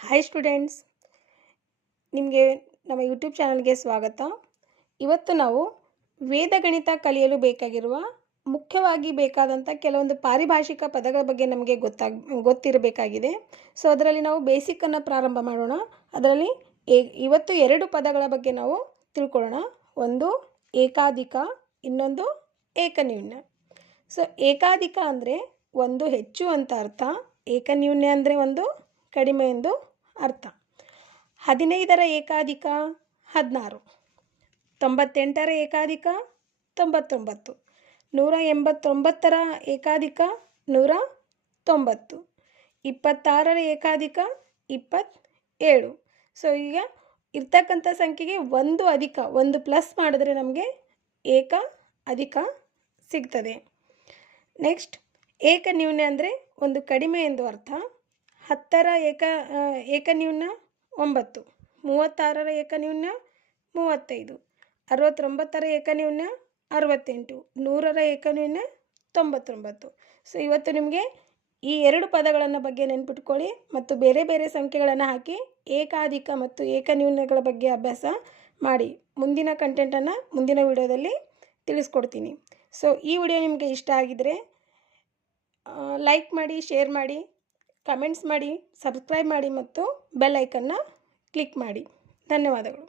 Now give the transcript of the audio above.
Hi students, ನಿಮಗೆ ನಮ್ಮ YouTube ಚಾನಲ್ಗೆ ಸ್ವಾಗತ. ಇವತ್ತು ನಾವು ವೇದಗಣಿತ ಕಲಿಯಲು ಬೇಕಾಗಿರುವ ಮುಖ್ಯವಾಗಿ ಬೇಕಾದಂಥ ಕೆಲವೊಂದು ಪಾರಿಭಾಷಿಕ ಪದಗಳ ಬಗ್ಗೆ ನಮಗೆ ಗೊತ್ತಿರಬೇಕಾಗಿದೆ. ಸೊ ಅದರಲ್ಲಿ ನಾವು ಬೇಸಿಕ್ಕನ್ನು ಪ್ರಾರಂಭ ಮಾಡೋಣ. ಅದರಲ್ಲಿ ಇವತ್ತು 2 ಪದಗಳ ಬಗ್ಗೆ ನಾವು ತಿಳ್ಕೊಳ್ಳೋಣ. ಒಂದು ಏಕಾಧಿಕ, ಇನ್ನೊಂದು ಏಕನ್ಯೂನ್ಯ. ಸೊ ಏಕಾಧಿಕ ಅಂದರೆ ಒಂದು ಹೆಚ್ಚು ಅಂತ ಅರ್ಥ, ಏಕನ್ಯೂನ್ಯ ಅಂದರೆ ಒಂದು ಕಡಿಮೆ ಎಂದು ಅರ್ಥ. 15ರ ಏಕಾಧಿಕ 16, 98ರ ಏಕಾಧಿಕ 99, 189ರ ಏಕಾಧಿಕ 190, 26ರ ಏಕಾಧಿಕ 27. ಸೊ ಈಗ ಇರ್ತಕ್ಕಂಥ ಸಂಖ್ಯೆಗೆ ಒಂದು ಅಧಿಕ, ಒಂದು ಪ್ಲಸ್ ಮಾಡಿದ್ರೆ ನಮಗೆ ಏಕ ಅಧಿಕ ಸಿಗ್ತದೆ. ನೆಕ್ಸ್ಟ್ ಏಕನ್ಯೂನ್ಯ ಅಂದರೆ ಒಂದು ಕಡಿಮೆ ಎಂದು ಅರ್ಥ. 10ರ ಏಕನ್ಯೂನ್ಯ 9, 36ರ ಏಕನ್ಯೂನ್ಯ 35, 69ರ ಏಕನ್ಯೂನ್ಯ 68, 100ರ ಏಕನ್ಯೂನ್ಯ 99. ಸೊ ಇವತ್ತು ನಿಮಗೆ ಈ 2 ಪದಗಳನ್ನು ಬಗ್ಗೆ ನೆನ್ಪಿಟ್ಕೊಳ್ಳಿ ಮತ್ತು ಬೇರೆ ಬೇರೆ ಸಂಖ್ಯೆಗಳನ್ನು ಹಾಕಿ ಏಕಾಧಿಕ ಮತ್ತು ಏಕನ್ಯೂನ್ಯಗಳ ಬಗ್ಗೆ ಅಭ್ಯಾಸ ಮಾಡಿ. ಮುಂದಿನ ಕಂಟೆಂಟನ್ನು ಮುಂದಿನ ವಿಡಿಯೋದಲ್ಲಿ ತಿಳಿಸ್ಕೊಡ್ತೀನಿ. ಸೊ ಈ ವಿಡಿಯೋ ನಿಮಗೆ ಇಷ್ಟ ಆಗಿದರೆ ಲೈಕ್ ಮಾಡಿ, ಶೇರ್ ಮಾಡಿ, ಕಮೆಂಟ್ಸ್ ಮಾಡಿ, ಸಬ್ಸ್ಕ್ರೈಬ್ ಮಾಡಿ ಮತ್ತು ಬೆಲ್ ಐಕನ್ನ ಕ್ಲಿಕ್ ಮಾಡಿ. ಧನ್ಯವಾದಗಳು.